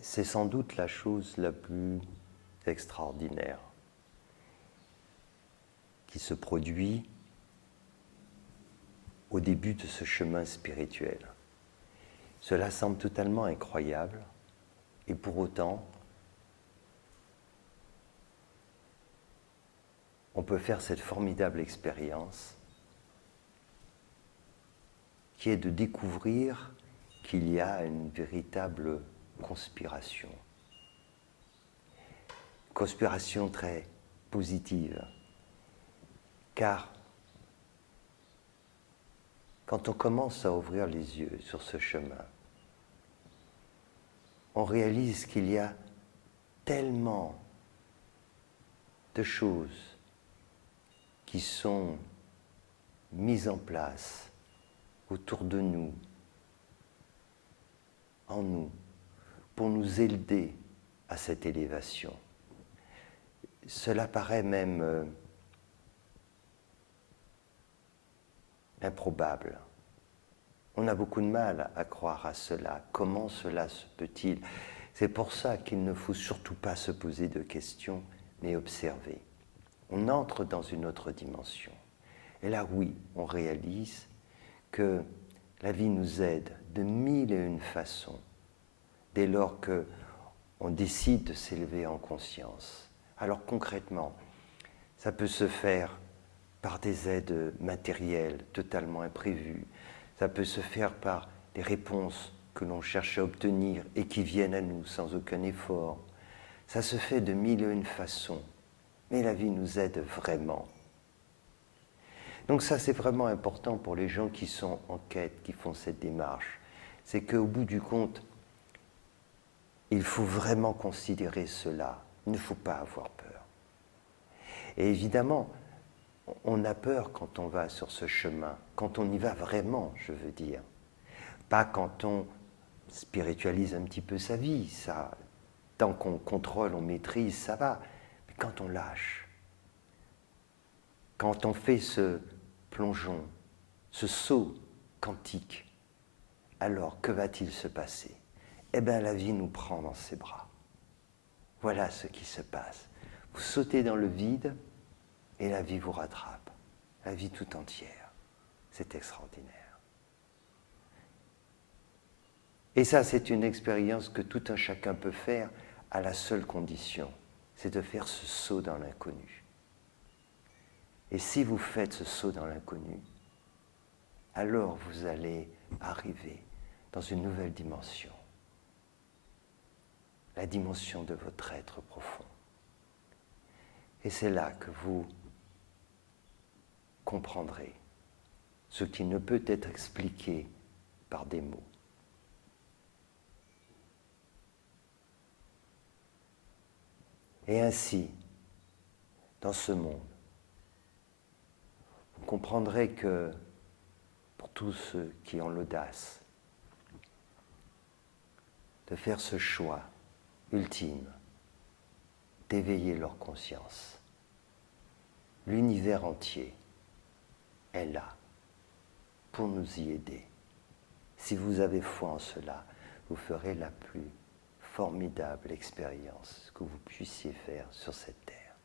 c'est sans doute la chose la plus extraordinaire qui se produit au début de ce chemin spirituel. Cela semble totalement incroyable, et pour autant, on peut faire cette formidable expérience qui est de découvrir qu'il y a une véritable conspiration. Conspiration très positive, car quand on commence à ouvrir les yeux sur ce chemin, on réalise qu'il y a tellement de choses qui sont mises en place autour de nous, en nous, pour nous aider à cette élévation. Cela paraît même improbable. On a beaucoup de mal à croire à cela. Comment cela se peut-il? C'est pour ça qu'il ne faut surtout pas se poser de questions, mais observer. On entre dans une autre dimension. Et là, oui, on réalise que la vie nous aide de mille et une façons, dès lors qu'on décide de s'élever en conscience. Alors concrètement, ça peut se faire par des aides matérielles totalement imprévues, ça peut se faire par des réponses que l'on cherche à obtenir et qui viennent à nous sans aucun effort. Ça se fait de mille et une façons, mais la vie nous aide vraiment. Donc ça, c'est vraiment important pour les gens qui sont en quête, qui font cette démarche. C'est qu'au bout du compte, il faut vraiment considérer cela. Il ne faut pas avoir peur. Et évidemment, on a peur quand on va sur ce chemin, quand on y va vraiment, je veux dire. Pas quand on spiritualise un petit peu sa vie, ça, tant qu'on contrôle, on maîtrise, ça va. Mais quand on lâche, quand on fait ce plongeon, ce saut quantique, alors que va-t-il se passer? Eh bien, la vie nous prend dans ses bras. Voilà ce qui se passe. Vous sautez dans le vide et la vie vous rattrape. La vie tout entière. C'est extraordinaire. Et ça, c'est une expérience que tout un chacun peut faire à la seule condition, c'est de faire ce saut dans l'inconnu. Et si vous faites ce saut dans l'inconnu, alors vous allez arriver dans une nouvelle dimension, la dimension de votre être profond. Et c'est là que vous comprendrez ce qui ne peut être expliqué par des mots. Et ainsi, dans ce monde, vous comprendrez que pour tous ceux qui ont l'audace de faire ce choix ultime, d'éveiller leur conscience, l'univers entier est là pour nous y aider. Si vous avez foi en cela, vous ferez la plus formidable expérience que vous puissiez faire sur cette terre.